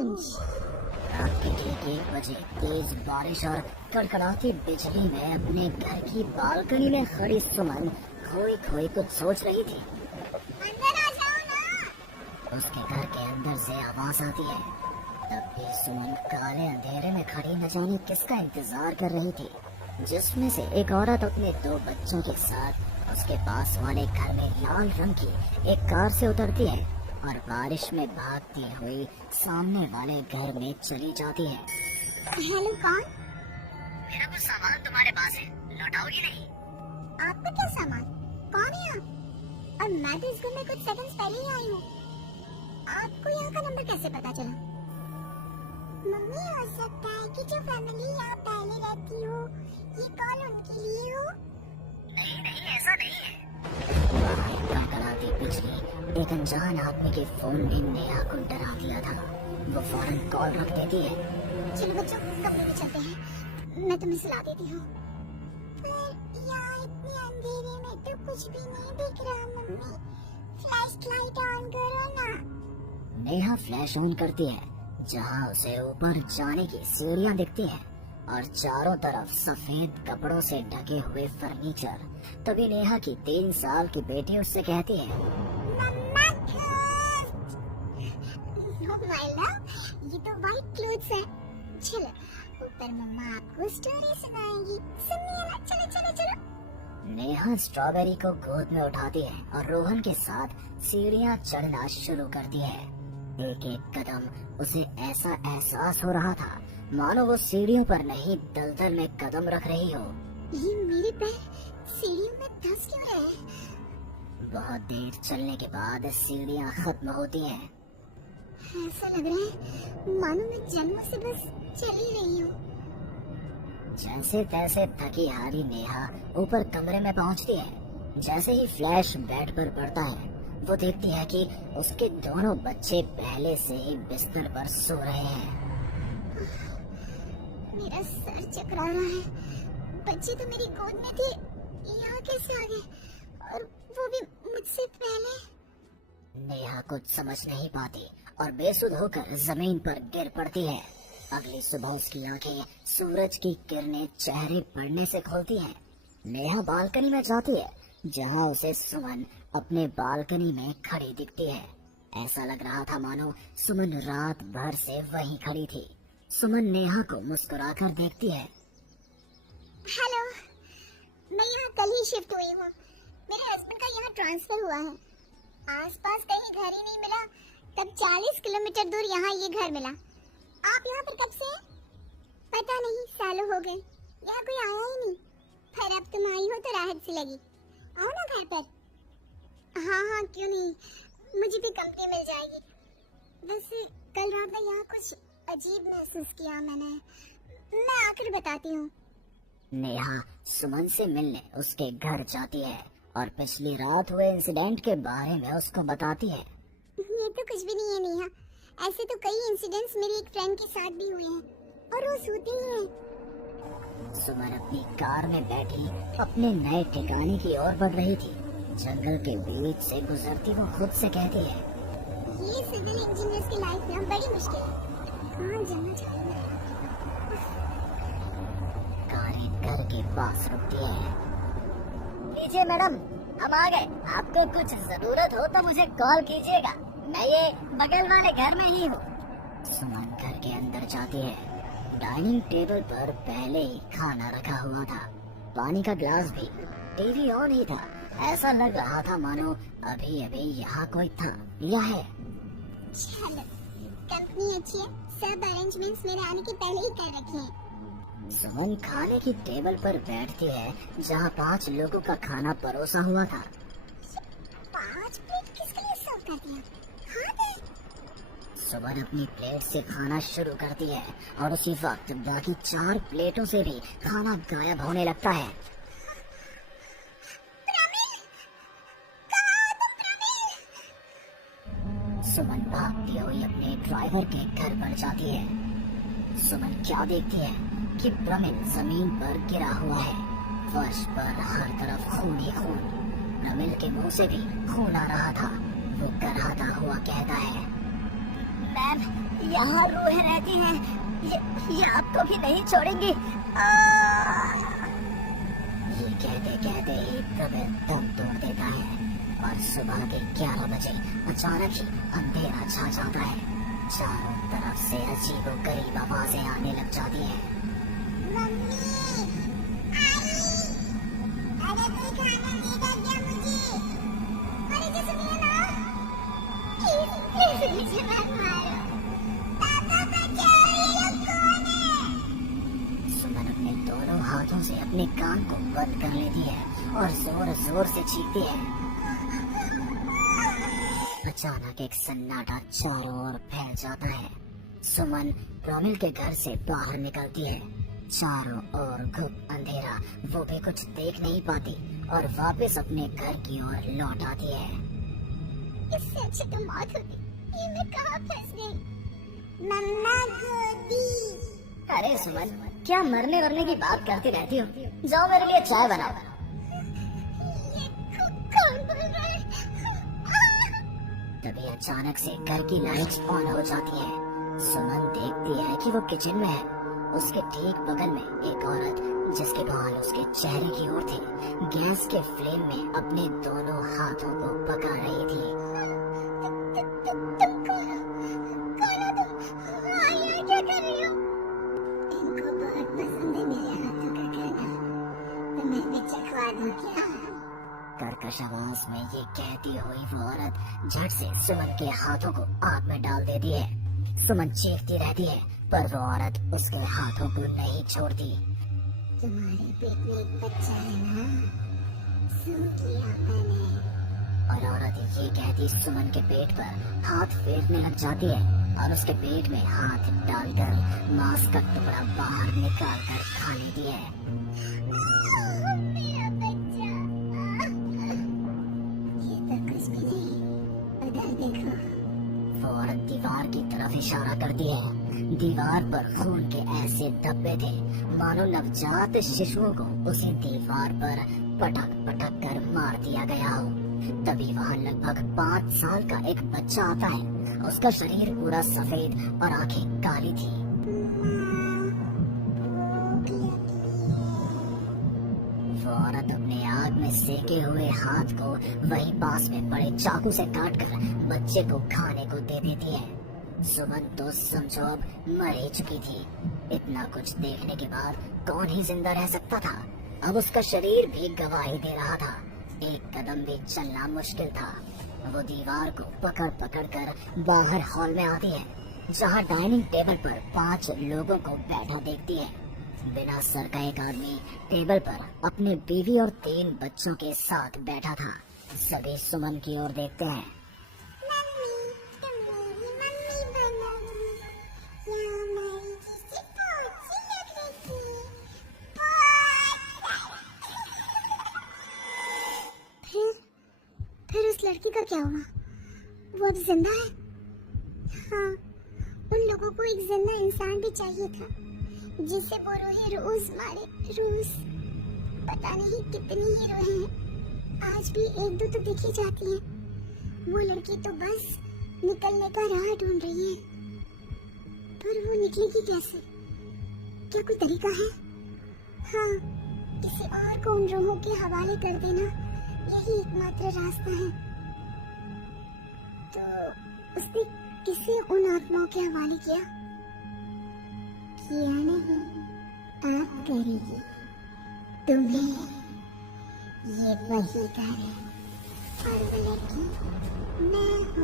गूंज। रात के ठीक 1 बजे तेज बारिश और कड़कड़ाती बिजली में अपने घर की बालकनी में खड़ी सुमन खोई खोई कुछ सोच रही थी। अंदर आ जाओ ना। उसके घर के अंदर से आवाज आती है। तब भी सुमन काले अंधेरे में खड़ी न जाने किसका इंतजार कर रही थी, जिसमें से एक औरत अपने 2 बच्चों के साथ उसके पास वाले घर में लाल रंग की एक कार से उतरती है और बारिश में भागती हुई सामने वाले घर में चली जाती है। हेलो, कौन? मेरा कुछ सामान तुम्हारे पास है, लौटाओगी नहीं? आपका क्या सामान? कौन है आप? और मैं तो इस घर में कुछ सेकंड्स पहले ही आई हूँ। आपको यहाँ का नंबर कैसे पता चला? मम्मी, हो सकता है कि जो फैमिली यहाँ पहले रहती हो, ये कॉल उनके लिए हो। नहीं नहीं, ऐसा नहीं है। कड़कड़ाती बिजली एक अनजान आदमी के फोन में नेहा को डरा दिया था। वो फौरन कॉल रख देती है। चलो बच्चों, कमरे में चलते हैं, मैं तुम्हें सुला देती हूँ। पर यहाँ इतने अंधेरे में तो कुछ भी नहीं दिख रहा मम्मी। फ्लैश लाइट ऑन करो ना। नेहा फ्लैश ऑन करती है, जहाँ उसे ऊपर जाने की सीढ़ियाँ दिखती हैं और चारों तरफ सफेद कपड़ों से ढके हुए फर्नीचर। तभी नेहा की 3 साल की बेटी उससे कहती है, मम्मा माय लव, ये तो व्हाइट क्लोथ्स है। चलो ऊपर, मम्मा आपको स्टोरी सुनाएंगी। सुनिए ना, चलो चलो चलो। नेहा स्ट्रॉबेरी को गोद में उठाती है और रोहन के साथ सीढ़ियाँ चढ़ना शुरू करती है। एक एक कदम उसे ऐसा एहसास हो रहा था मानो वो सीढ़ियों पर नहीं दलदल में कदम रख रही हो। ये मेरे पैर सीढ़ियों में धंस क्यों रहे? बहुत देर चलने के बाद सीढ़ियाँ खत्म होती हैं। ऐसा लग रहा है मानो मैं जन्म से बस चल ही रही हूँ। जैसे तैसे थकी हारी नेहा ऊपर कमरे में पहुंचती है। जैसे ही फ्लैश बेड पर पड़ता है, वो देखती है कि उसके दोनों बच्चे पहले से ही बिस्तर पर सो रहे हैं। मेरा सर चकरा रहा है। बच्चे तो मेरी गोद में थे, यहाँ कैसे आ गए? और वो भी मुझसे पहले। नेहा कुछ समझ नहीं पाती और बेसुध होकर जमीन पर गिर पड़ती है। अगली सुबह उसकी आंखें सूरज की किरणें चेहरे पड़ने से खुलती हैं। नेहा बालकनी में जाती है, जहाँ उसे सुमन अपने बालकनी में खड़ी दिखती है। ऐसा लग रहा था मानो सुमन रात भर से वहीं खड़ी थी। सुमन नेहा को मुस्कुराकर देखती है। हेलो, मैं यहाँ कल ही शिफ्ट हुई हूँ। मेरे हस्बैंड का यहाँ ट्रांसफर हुआ है। आसपास कहीं घर ही नहीं मिला, तब 40 किलोमीटर दूर यहाँ ये घर मिला। आप यहाँ पर कब से हैं? पता नहीं, सालों हो गए, यहाँ कोई आया ही नहीं। पर अब तुम आई हो तो राहत सी लगी। आओ ना घर पर। हाँ हाँ, क्यों नहीं, मुझे भी कंपनी मिल जाएगी। वैसे कल रात में यहाँ कुछ अजीब महसूस किया मैंने। मैं आकर बताती हूँ। नेहा सुमन से मिलने उसके घर जाती है और पिछली रात हुए इंसिडेंट के बारे में उसको बताती है। ये तो कुछ भी नहीं है नेहा। ऐसे तो कई इंसिडेंट्स मेरी एक फ्रेंड के साथ भी हुए हैं और रोज होते ही हैं। सुमन अपनी कार में बैठी अपने नए ठिकाने की ओर बढ़ रही थी। जंगल के बीच से गुजरती वो खुद से कहती है, ये सिविल इंजीनियर्स की लाइफ ना बड़ी मुश्किल है। कहाँ जाना चाहिए? कार एक घर के पास रुकती है। लीजिए मैडम, हम आ गए। आपको कुछ जरूरत हो तो मुझे कॉल कीजिएगा, मैं ये बगल वाले घर में ही हूँ। सुमन घर के अंदर जाती है। डाइनिंग टेबल पर पहले ही खाना रखा हुआ था, पानी का गिलास भी, टीवी ऑन ही था। ऐसा लग रहा था मानो अभी अभी यहाँ कोई था या है। चलो, कंपनी अच्छी है, सब अरेंजमेंट्स मेरे आने के पहले ही कर रखे हैं। सुमन खाने की टेबल पर बैठती है, जहाँ 5 लोगों का खाना परोसा हुआ था। 5 प्लेट किसके लिए सर्व कर दिया? हाँ दे। सुमन अपनी प्लेट से खाना शुरू करती है और उसी वक्त बाकी 4 प्लेटों से भी खाना गायब होने लगता है। सुमन भागती हुई अपने ड्राइवर के घर पर जाती है। सुमन क्या देखती है कि प्रमिल जमीन पर गिरा हुआ है। फर्श पर हर तरफ खून ही खून। प्रमिल के मुंह से भी खून आ रहा था। वो कराहता हुआ कहता है, मैम यहाँ रूहें रहती हैं, ये आपको भी नहीं छोड़ेंगी। ये कहते कहते एक प्रबल दम तोड़ देता है और सुबह के 11 बजे अचानक ही अंधेरा छा जाता है। चारों तरफ से अजीबोगरीब आवाजें आने लग जाती हैं। मम्मी, आई, अरे कोई खाना देगा क्या मुझे? अरे जो सुनिए ना, प्लीज मुझे मत मारो। पापा बचाओ, ये लोग कौन है? सुमन अपने दोनों हाथों से अपने कान को बंद कर लेती है और जोर जोर से चीखती है। अचानक एक सन्नाटा चारों ओर फैल जाता है। सुमन प्रोमिल के घर से बाहर निकलती है। चारों ओर घुप अंधेरा, वो भी कुछ देख नहीं पाती और वापस अपने घर की ओर लौट आती है। इससे अच्छी तो मौत होती। ये मैं कहाँ फंस गई? मम्मा गोदी। अरे सुमन, क्या मरने वरने की बात करती रहती हो? जाओ मेरे लिए चाय बनाओ। ये कौन बोल रहा है? तभी अचानक से घर की लाइट्स ऑन हो जाती है। सुमन देखती है कि वो किचन में है। उसके ठीक बगल में एक औरत, जिसके बाल उसके चेहरे की ओर थे, गैस के फ्लेम में अपने दोनों हाथों को पका रही थी। तुम कौन हो तुम? यहाँ क्या कर रही हो? इनको बहुत पसंद है मेरे हाथों का खाना, तो मैं भी चखवा दूं क्या? कर्कश आवाज में ये कहती हुई वो औरत झट से सुमन के हाथों को आग में डाल देती है। सुमन चीखती रहती है पर वो औरत उसके हाथों को नहीं छोड़ती। तुम्हारे पेट में एक बच्चा है ना, सुन लिया मैंने। और औरत ये कहती सुमन के पेट पर हाथ फेरने लग जाती है और उसके पेट में हाथ डालकर मांस का टुकड़ा बाहर निकाल कर खा लेती है। मेरा बच्चा। ये तो कुछ भी नहीं, उधर देखो। वो औरत दीवार की तरफ इशारा करती है। दीवार पर खून के ऐसे धब्बे थे मानो नवजात शिशुओं को उसी दीवार पर पटक पटक कर मार दिया गया हो। तभी वहाँ लगभग 5 साल का एक बच्चा आता है। उसका शरीर पूरा सफेद और आंखें काली थी। वो औरत अपने आग में सेके हुए हाथ को वहीं पास में पड़े चाकू से काटकर बच्चे को खाने को दे देती है। सुमन तो समझो अब मर ही चुकी थी। इतना कुछ देखने के बाद कौन ही जिंदा रह सकता था। अब उसका शरीर भी गवाही दे रहा था। एक कदम भी चलना मुश्किल था। वो दीवार को पकड़ पकड़ कर बाहर हॉल में आती है, जहाँ डाइनिंग टेबल पर 5 लोगों को बैठा देखती है। बिना सर का एक आदमी टेबल पर अपने बीवी और 3 बच्चों के साथ बैठा था। सभी सुमन की ओर देखते हैं। मम्मी, तुम मेरी मम्मी बनोगी। यहाँ मेरी चीज़ें बहुत सी लग रही थी। फिर उस लड़की का क्या हुआ? वो अब जिंदा है? हाँ, उन लोगों को एक जिंदा इंसान भी चाहिए था जिसे वो रोज मारे। रोज पता नहीं कितनी हीरो हैं, आज भी 1-2 तो दिखी जाती हैं। वो लड़की तो बस निकलने का राह ढूंढ रही है, पर वो निकलेगी कैसे? क्या कोई तरीका है? हाँ, किसी और को उन रूहों के हवाले कर देना यही एकमात्र रास्ता है। तो उसने किसे उन आत्माओं के हवाले किया? किया नहीं, आप करेगी। तुम्हें ये वही करे और वो लड़की मैं हूँ।